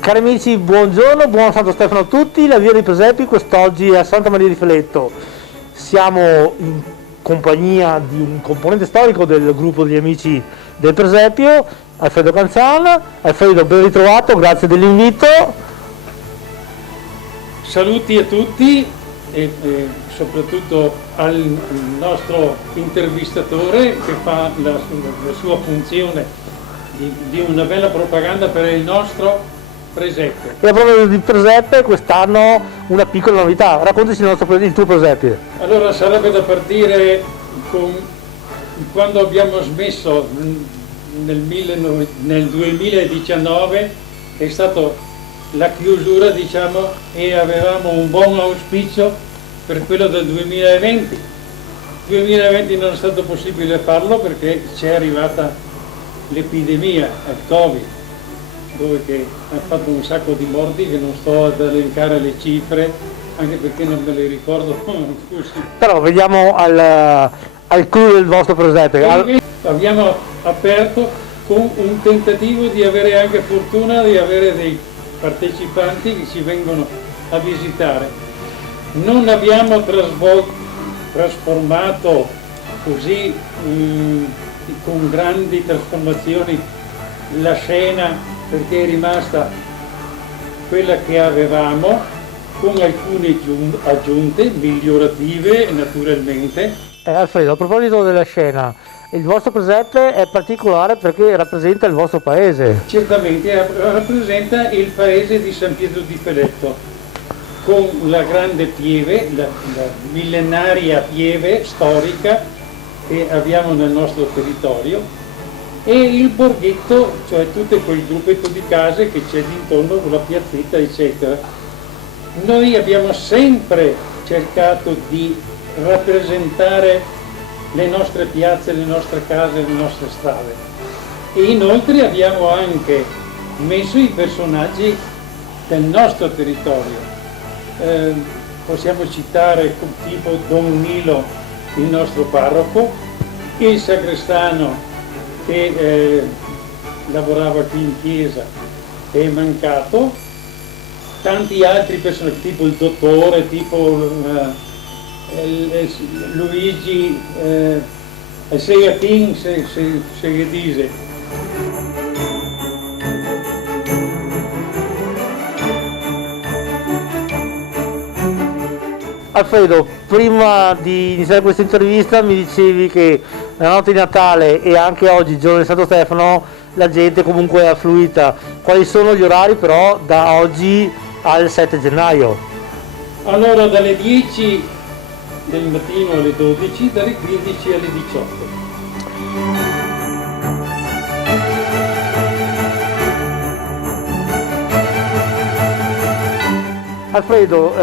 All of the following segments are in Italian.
Cari amici, buongiorno, buon Santo Stefano a tutti, la via dei Presepi quest'oggi è a Santa Maria di Feletto. Siamo in compagnia di un componente storico del gruppo degli amici del Presepio, Alfredo Canzana. Alfredo, ben ritrovato, grazie dell'invito. Saluti a tutti e soprattutto al nostro intervistatore che fa la sua funzione di una bella propaganda per il nostro Presepe. E a proposito di Presepe, quest'anno una piccola novità, raccontaci il tuo Presepe. Allora sarebbe da partire con quando abbiamo smesso nel 2019, è stato la chiusura, diciamo, e avevamo un buon auspicio per quello del 2020. 2020 non è stato possibile farlo perché c'è arrivata l'epidemia, il Covid, dove che ha fatto un sacco di morti che non sto ad elencare le cifre, anche perché non me le ricordo. Però vediamo al clou del vostro Presepe. Abbiamo aperto con un tentativo di avere anche fortuna di avere dei partecipanti che ci vengono a visitare. Non abbiamo trasformato così con grandi trasformazioni la scena, perché è rimasta quella che avevamo, con alcune aggiunte migliorative naturalmente. Alfredo, a proposito della scena, il vostro Presepe è particolare perché rappresenta il vostro paese. Certamente rappresenta il paese di San Pietro di Feletto, con la grande pieve, la millenaria pieve storica che abbiamo nel nostro territorio, e il borghetto, cioè tutto quel gruppetto di case che c'è intorno con la piazzetta eccetera. Noi abbiamo sempre cercato di rappresentare le nostre piazze, le nostre case, le nostre strade, e inoltre abbiamo anche messo i personaggi del nostro territorio. Possiamo citare tipo Don Nilo, il nostro parroco, il sacrestano che lavorava qui in chiesa e è mancato, tanti altri personaggi tipo il dottore, tipo Luigi Segatin, se dice. Alfredo, prima di iniziare questa intervista mi dicevi che la notte di Natale e anche oggi, giorno di Santo Stefano, la gente comunque è affluita. Quali sono gli orari però da oggi al 7 gennaio? Allora dalle 10 del mattino alle 12, dalle 15 alle 18. Alfredo,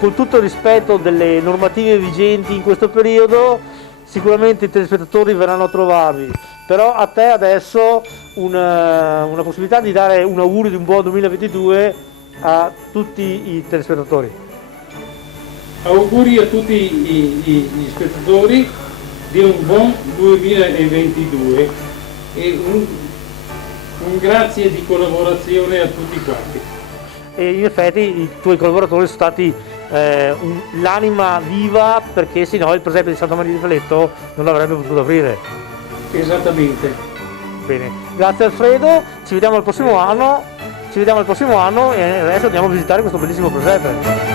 con tutto il rispetto delle normative vigenti in questo periodo, sicuramente i telespettatori verranno a trovarvi, però a te adesso una possibilità di dare un augurio di un buon 2022 a tutti i telespettatori. Auguri a tutti gli spettatori di un buon 2022 e un grazie di collaborazione a tutti quanti. E in effetti i tuoi collaboratori sono stati l'anima viva, perché sennò il Presepe di Santa Maria di Feletto non avrebbe potuto aprire. Esattamente. Bene, grazie Alfredo, ci vediamo al prossimo anno e adesso andiamo a visitare questo bellissimo Presepe.